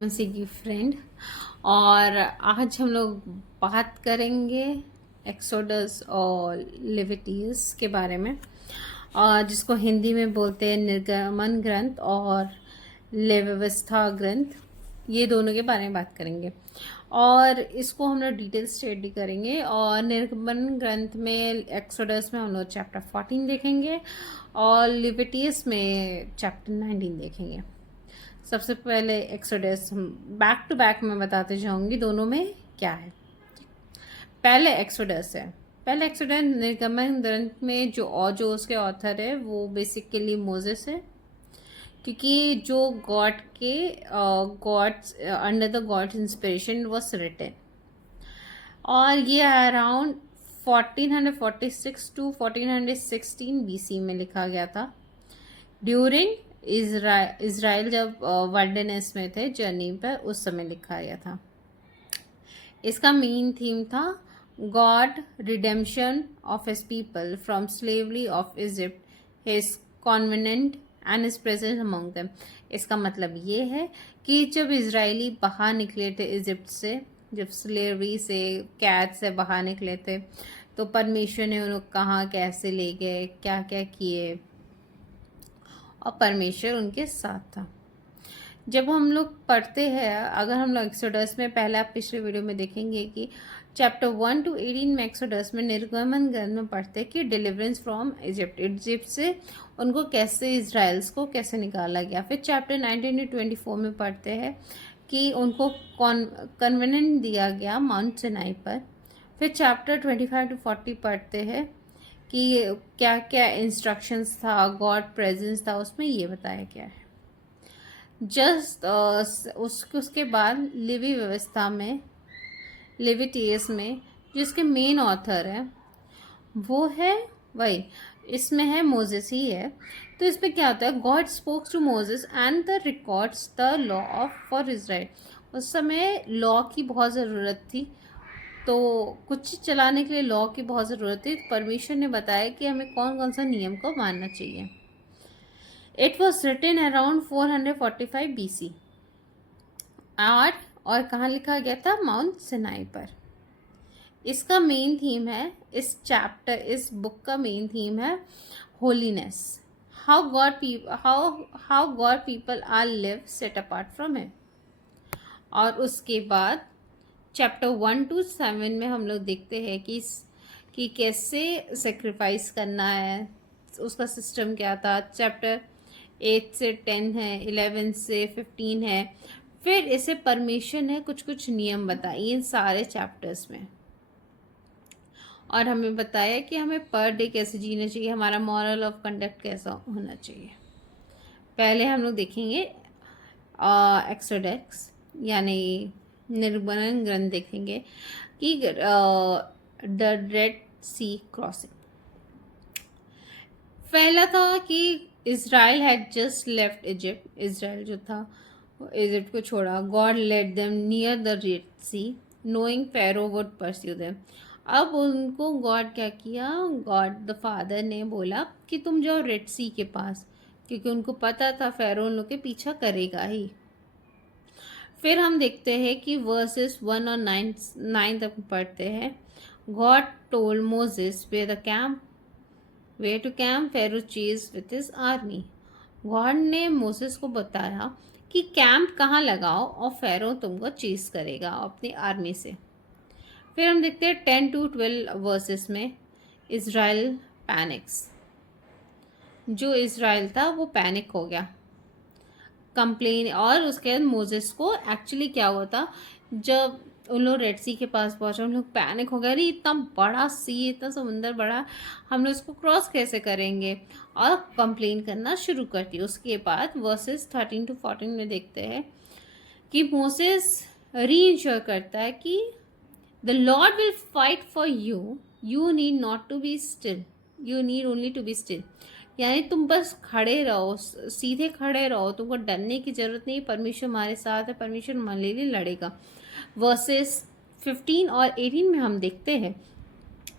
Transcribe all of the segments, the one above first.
मसीह की फ्रेंड। और आज हम लोग बात करेंगे एक्सोडस और लेविटियस के बारे में, और जिसको हिंदी में बोलते हैं निर्गमन ग्रंथ और लेव्यवस्था ग्रंथ। ये दोनों के बारे में बात करेंगे और इसको हम लोग डिटेल स्टडी करेंगे। और निर्गमन ग्रंथ में एक्सोडस में हम लोग चैप्टर 14 देखेंगे और लेविटियस में चैप्टर 19 देखेंगे। सबसे पहले एक्सोडस हम बैक टू बैक में बताते जाऊंगी दोनों में क्या है। पहले एक्सोडस है। पहले एक्सोडस निर्गमन ग्रंथ में जो उसके ऑथर है वो बेसिकली मोजेस है, क्योंकि जो God's under the God's inspiration was written, और ये अराउंड 1446 टू 1416 बीसी में लिखा गया था, ड्यूरिंग इज़राइल जब वाइल्डनेस में थे जर्नी पर, उस समय लिखा गया था। इसका मेन थीम था God redemption of his people from slavery of Egypt, his covenant and his presence among them. इसका मतलब ये है कि जब इजरायली बाहर निकले थे इजिप्ट से, जब स्लेवरी से, कैद से बाहर निकले थे, तो परमेश्वर ने उन्हें कहाँ कैसे ले गए, क्या क्या किए, और परमेश्वर उनके साथ था। जब हम लोग पढ़ते हैं, अगर हम लोग एक्सोडस में, पहले आप पिछले वीडियो में देखेंगे कि चैप्टर 1 to 18 में एक्सोडस में निर्गमन ग्रंथ में पढ़ते हैं कि डिलीवरेंस फ्रॉम इजिप्ट से उनको कैसे, इजराइल्स को कैसे निकाला गया। फिर चैप्टर 19 to 24 में पढ़ते हैं कि उनको कन्वेनेंट दिया गया माउंट सिनाई पर। फिर चैप्टर 25 to 40 पढ़ते हैं कि क्या क्या इंस्ट्रक्शंस था, गॉड प्रेजेंस था उसमें, ये बताया गया है। जस्ट उसके बाद लिवी व्यवस्था में, लेविटियस में, जिसके मेन ऑथर है वो है वही, इसमें है मोजेस ही है। तो इसमें क्या होता है, God spokes to Moses and the records the law of for Israel. उस समय लॉ की बहुत ज़रूरत थी, तो कुछ चीज़ चलाने के लिए लॉ की बहुत ज़रूरत थी। परमेश्वर ने बताया कि हमें कौन कौन सा नियम को मानना चाहिए। It was written around 445 BC, और कहाँ लिखा गया था, माउंट सिनाई पर। इसका मेन थीम है, इस बुक का मेन थीम है holiness, how God people are live set apart from him. और उसके बाद चैप्टर 1 to 7 में हम लोग देखते हैं कि कैसे सेक्रीफाइस करना है, उसका सिस्टम क्या था। चैप्टर 8 से 10 है, 11 से 15 है। फिर इसे परमिशन है, कुछ कुछ नियम बताइए इन सारे चैप्टर्स में, और हमें बताया कि हमें पर डे कैसे जीना चाहिए, हमारा मॉरल ऑफ कंडक्ट कैसा होना चाहिए। पहले हम लोग देखेंगे एक्सोडेक्स यानी निर्गमन ग्रंथ देखेंगे कि द रेड सी क्रॉसिंग। पहला था कि Israel had just left Egypt, Israel जो था इजिप्ट को छोड़ा। God led them near the Red Sea knowing Pharaoh would pursue them. अब उनको गॉड क्या किया, गॉड द फादर ने बोला कि तुम जाओ रेड सी के पास, क्योंकि उनको पता था फेरो उन लोग के पीछा करेगा ही। फिर हम देखते हैं कि वर्सेस 1 और 9 तक पढ़ते हैं। God told Moses where to camp, Pharaoh chase with his army. God ने मोसेस को बताया कि कैंप कहाँ लगाओ और फेरो तुमको चेज करेगा अपनी आर्मी से। फिर हम देखते हैं 10 to 12 वर्सेस में इज़राइल पैनिक्स। जो इज़राइल था वो पैनिक हो गया, कंप्लेन। और उसके बाद मोजेस को एक्चुअली क्या हुआ था, जब उन लोग रेड सी के पास पहुंचे, उन लोग पैनिक हो गए, अरे इतना बड़ा सी, इतना समुंदर बड़ा, हम लोग इसको क्रॉस कैसे करेंगे, और कंप्लेन करना शुरू करती है। उसके बाद वर्सेस 13 to 14 में देखते हैं कि मोसेस री इंश्योर करता है कि the Lord will fight for you, you need not to be still, you need only to be still. यानी तुम बस खड़े रहो, सीधे खड़े रहो, तुमको डरने की जरूरत नहीं, परमेश्वर हमारे साथ है, परमेश्वर हमारे लिए लड़ेगा। वर्सेस 15 और 18 में हम देखते हैं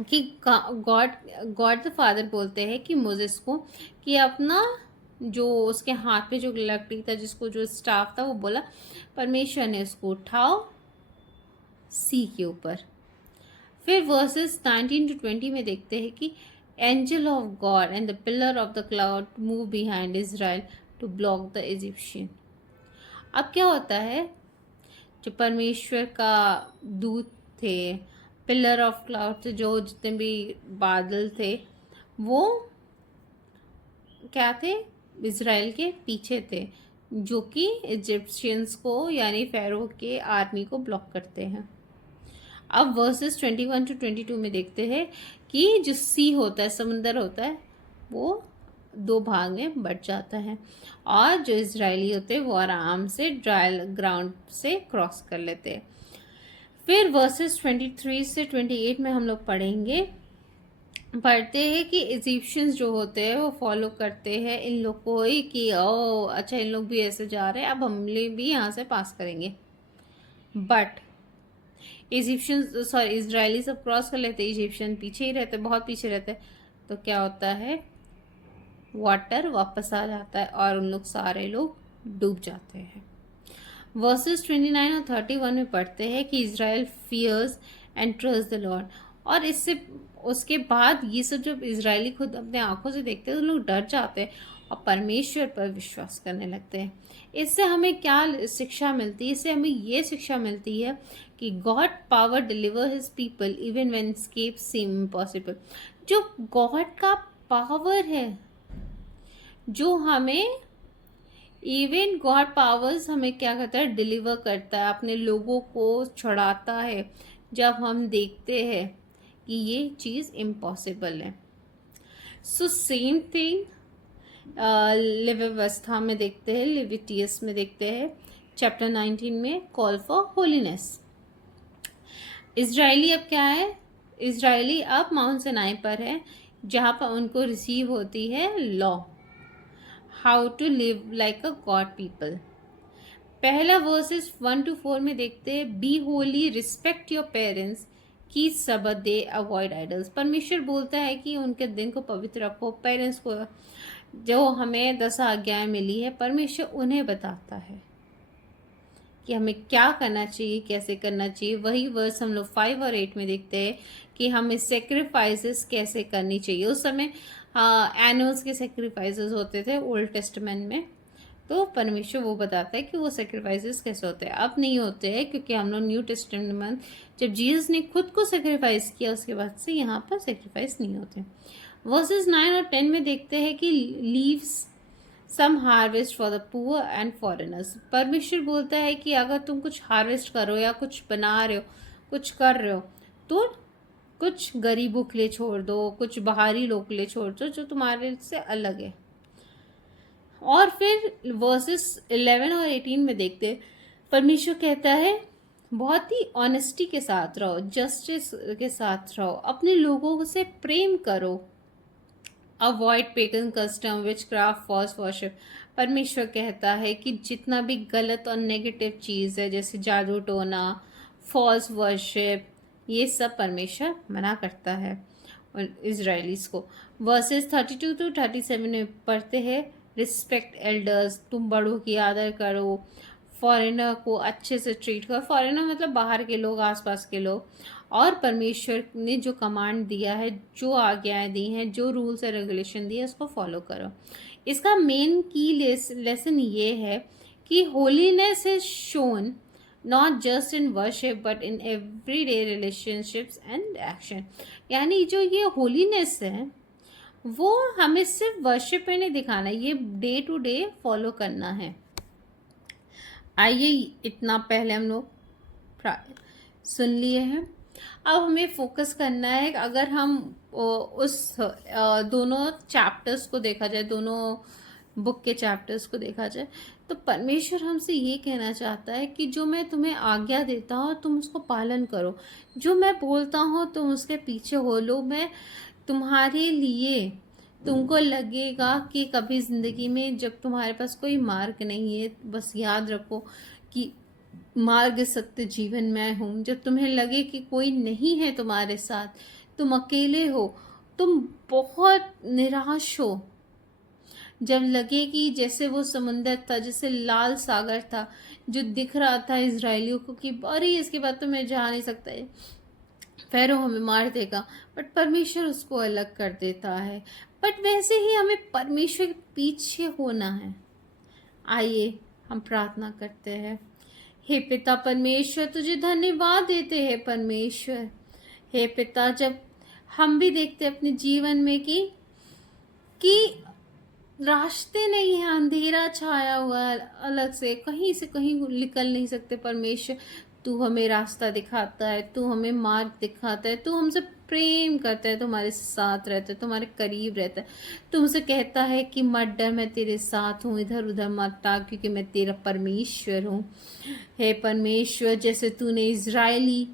कि गॉड द फादर बोलते हैं कि मोजेस को कि अपना जो उसके हाथ पे जो लकड़ी था, जिसको जो स्टाफ था, वो बोला, परमेश्वर ने उसको उठाओ सी के ऊपर। फिर वर्सेस 19 to 20 में देखते हैं कि angel of God and the pillar of the cloud move behind Israel to block the Egyptian. अब क्या होता है, जो परमेश्वर का दूत थे, पिलर ऑफ क्लाउड थे, जो जितने भी बादल थे, वो क्या थे, इज़राइल के पीछे थे, जो कि इजिप्शियंस को यानी फ़ारो के आर्मी को ब्लॉक करते हैं। अब वर्सेस 21 to 22 में देखते हैं कि जो सी होता है, समुंदर होता है, वो दो भाग में बट जाता है और जो इजरायली होते हैं वो आराम से ड्राई ग्राउंड से क्रॉस कर लेते हैं। फिर वर्सेस 23 से 28 में हम लोग पढ़ते हैं कि इजिप्शियंस जो होते हैं वो फॉलो करते हैं इन लोग को ही कि ओ अच्छा, इन लोग भी ऐसे जा रहे हैं, अब हम भी यहाँ से पास करेंगे। बट इजरायली सब क्रॉस कर लेते, इजिप्शियन पीछे ही रहते, बहुत पीछे रहते। तो क्या होता है, वाटर वापस आ जाता है और उन लोग सारे लोग डूब जाते हैं। वर्सेस 29 और 31 में पढ़ते हैं कि Israel fears and trust the Lord. और इससे उसके बाद ये सब जब इजरायली खुद अपने आंखों से देखते हैं तो लोग डर जाते हैं और परमेश्वर पर विश्वास करने लगते हैं। इससे हमें क्या शिक्षा मिलती है, इससे हमें ये शिक्षा मिलती है कि God power deliver his people even when escape seem impossible. जो गॉड का पावर है, जो हमें इवन गॉड पावर्स हमें क्या करता है, डिलीवर करता है, अपने लोगों को छुड़ाता है जब हम देखते हैं कि ये चीज़ इम्पॉसिबल है। सो सेम थिंग लिव्यवस्था में देखते हैं, लिविटियस में देखते हैं, चैप्टर 19 में कॉल फॉर होलीनेस। इजरायली अब क्या है, इजरायली अब माउंट सिनाई पर है जहाँ पर उनको रिसीव होती है law, how to live like a God people. पहला वर्सेस 1 to 4 में देखते हैं, be holy, respect your parents, keep Sabbath day, avoid idols. परमेश्वर बोलता है कि उनके दिन को पवित्र रखो। पेरेंट्स को जो हमें 10 आज्ञाएं मिली है, परमेश्वर उन्हें बताता है कि हमें क्या करना चाहिए, कैसे करना चाहिए। वही वर्स हम लोग 5 और 8 में देखते हैं कि हमें सेक्रीफाइसेस कैसे करनी चाहिए। उस समय एनिमल्स के सेक्रीफाइसेस होते थे ओल्ड टेस्टमेंट में, तो परमेश्वर वो बताता है कि वो सेक्रीफाइसेस कैसे होते हैं। अब नहीं होते हैं क्योंकि हम लोग न्यू टेस्टमेंट में जब जीसस ने खुद को सेक्रीफाइस किया, उसके बाद से यहाँ पर सेक्रीफाइस नहीं होते। वर्सेस 9 और 10 में देखते हैं कि leaves some harvest for the poor and foreigners. परमेश्वर बोलता है कि अगर तुम कुछ हार्वेस्ट करो या कुछ बना रहे हो, कुछ कर रहे हो, तो कुछ गरीबों के लिए छोड़ दो, कुछ बाहरी लोग के लिए छोड़ दो जो तुम्हारे से अलग है। और फिर वर्सेस 11 और 18 में देखते हैं, परमेश्वर कहता है बहुत ही ऑनेस्टी के साथ रहो, जस्टिस के साथ रहो, अपने लोगों से प्रेम करो, अवॉइड पेगन कस्टम, विच क्राफ्ट, फॉल्स वर्शिप। परमेश्वर कहता है कि जितना भी गलत और नेगेटिव चीज़ है, जैसे जादू टोना, फॉल्स वर्शिप, ये सब परमेश्वर मना करता है इजराइलीज को। वर्सेस 32 to 37 में पढ़ते हैं, रिस्पेक्ट एल्डर्स, तुम बड़ों की आदर करो, फॉरेनर को अच्छे से ट्रीट करो। फॉरेनर मतलब बाहर के लोग, आसपास के लोग। और परमेश्वर ने जो कमांड दिया है, जो आज्ञाएं दी हैं, जो रूल्स एंड रेगुलेशन दिए, उसको फॉलो करो। इसका मेन की लेसन ये है कि holiness is shown not just in worship but in everyday relationships and action. यानी जो ये होलीनेस है वो हमें सिर्फ वर्शिप में नहीं दिखाना, ये डे टू डे फॉलो करना है। आइए, इतना पहले हम लोग सुन लिए हैं। अब हमें फोकस करना है, अगर हम उस दोनों चैप्टर्स को देखा जाए, दोनों बुक के चैप्टर्स को देखा जाए, तो परमेश्वर हमसे ये कहना चाहता है कि जो मैं तुम्हें आज्ञा देता हूँ तुम उसको पालन करो, जो मैं बोलता हूँ तुम उसके पीछे हो लो। मैं तुम्हारे लिए, तुमको लगेगा कि कभी ज़िंदगी में जब तुम्हारे पास कोई मार्ग नहीं है, बस याद रखो कि मार्ग सत्य जीवन मैं हूँ। जब तुम्हें लगे कि कोई नहीं है तुम्हारे साथ, तुम अकेले हो, तुम बहुत निराश हो, जब लगे कि जैसे वो समुंदर था, जैसे लाल सागर था जो दिख रहा था इजराइलियों को कि अरे इसके बाद तो मैं जा नहीं सकता है, फ़ैरो हमें मार देगा, बट परमेश्वर उसको अलग कर देता है। बट वैसे ही हमें परमेश्वर के पीछे होना है। आइए हम प्रार्थना करते हैं। हे पिता परमेश्वर, तुझे धन्यवाद देते हैं परमेश्वर। हे पिता, जब हम भी देखते हैं अपने जीवन में कि रास्ते नहीं है, अंधेरा छाया हुआ है, अलग से कहीं निकल नहीं सकते परमेश्वर, तू हमें रास्ता दिखाता है, तू हमें मार्ग दिखाता है, तू हमसे प्रेम करता है, तुम्हारे साथ रहता है, तुम्हारे करीब रहता है, तुमसे कहता है कि मत डर, मैं तेरे साथ हूँ, इधर उधर मत ताक, क्योंकि मैं तेरा परमेश्वर हूँ। हे परमेश्वर, जैसे तूने इजरायली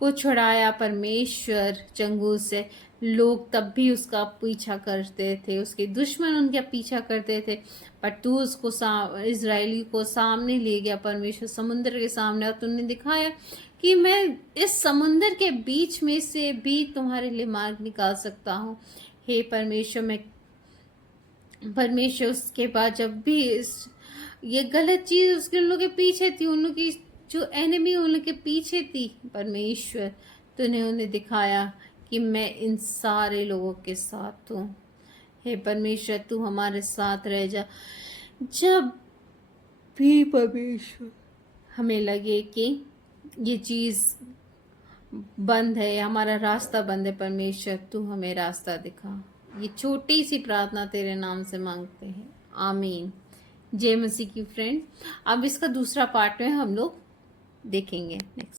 को छुड़ाया परमेश्वर चंगुल से, लोग तब भी उसका पीछा करते थे, उसके दुश्मन उनका पीछा करते थे, पर तू उसको इजरायली को सामने ले गया परमेश्वर, समुद्र के सामने, और तूने दिखाया कि मैं इस समुद्र के बीच में से भी तुम्हारे लिए मार्ग निकाल सकता हूँ। हे परमेश्वर, मैं परमेश्वर उसके बाद जब भी ये गलत चीज उसके उन लोग के पीछे थी, उन लोग की जो एनिमी उन लोग के पीछे थी, परमेश्वर तूने उन्हें दिखाया कि मैं इन सारे लोगों के साथ हूँ। हे परमेश्वर, तू हमारे साथ रह जा। जब भी परमेश्वर हमें लगे कि ये चीज बंद है, हमारा रास्ता बंद है, परमेश्वर तू हमें रास्ता दिखा। ये छोटी सी प्रार्थना तेरे नाम से मांगते हैं, आमीन। जय मसीह की फ्रेंड। अब इसका दूसरा पार्ट में हम लोग देखेंगे नेक्स्ट।